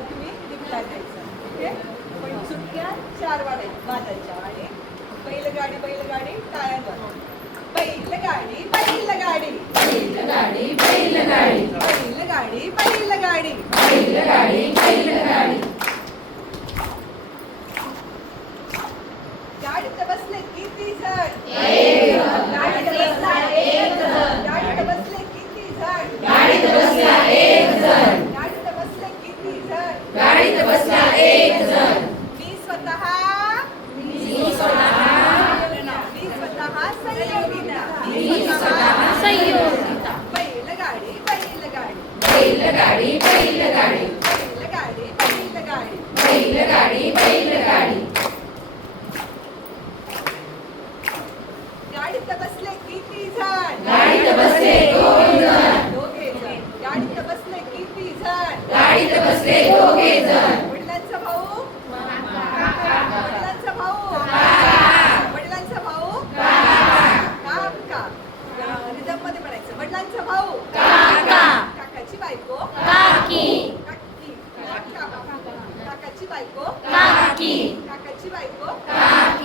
त्याला तुम्ही रिप्लाय द्यायचं ओके पण चुटक्या चार वाढाय वाजायच्या आणि बैलगाडी बैलगाडी टाळ्यावर. बैलगाडी बैलगाडी. बैलगाडी बैलगाडी. बैलगाडी बैलगाडी. बैलगाडी बैलगाडी. गाडीत बसले किती जण एक जण. गाडीत बसला एक जण गाडीत बसले किती जण गाडीत बसला एक जण गाडीत बसले किती जण गाडीत बसला एक जण मी स्वतः मी स्वतः मी स्वतः संयोगिता मी स्वतः संयोगिता बैलगाडी बैलगाडी बैलगाडी. बैलगाडी बैलगाडी. गाडीत बसले किती जण गाडीत बसले दोन जण दोघे जण. गाडीत बसले किती जण गाडीत बसले दोघे जण.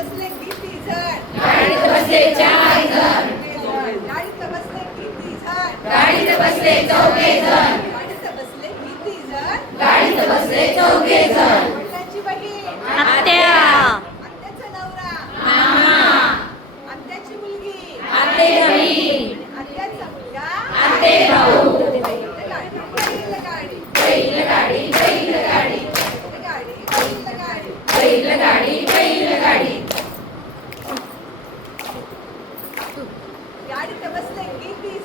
बसले किती जण गाडीत बसले चार जण. गाडीत बसले किती जण गाडीत बसले चौघे जण. गाडीत बसले किती जण गाडीत बसले चौघे जण. बहीण. आत्या. आत्याचा नवरा. मामा. आत्याची मुलगी. आते बहीण आत्याचा मुलगा. आते भाऊ.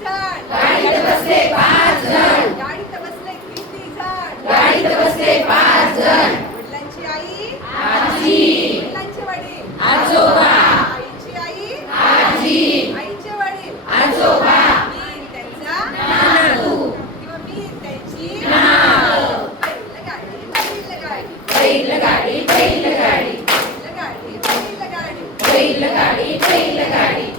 जण गाडीत बसले पाच जण गाडीत बसले किती जण गाडीत बसले पाच जण वडिलांची आई आजी वडिलांचे वडील आजोबा आईची आई आजी आईचे वडील आजोबा मी त्यांचा नातू किंवा मी त्यांची नाव पहिलं गाडी पहिलं गाडी बैल गाडी बैल गाडी पहिलं गाडी पहिलं गाडी बैल गाडी बैल गाडी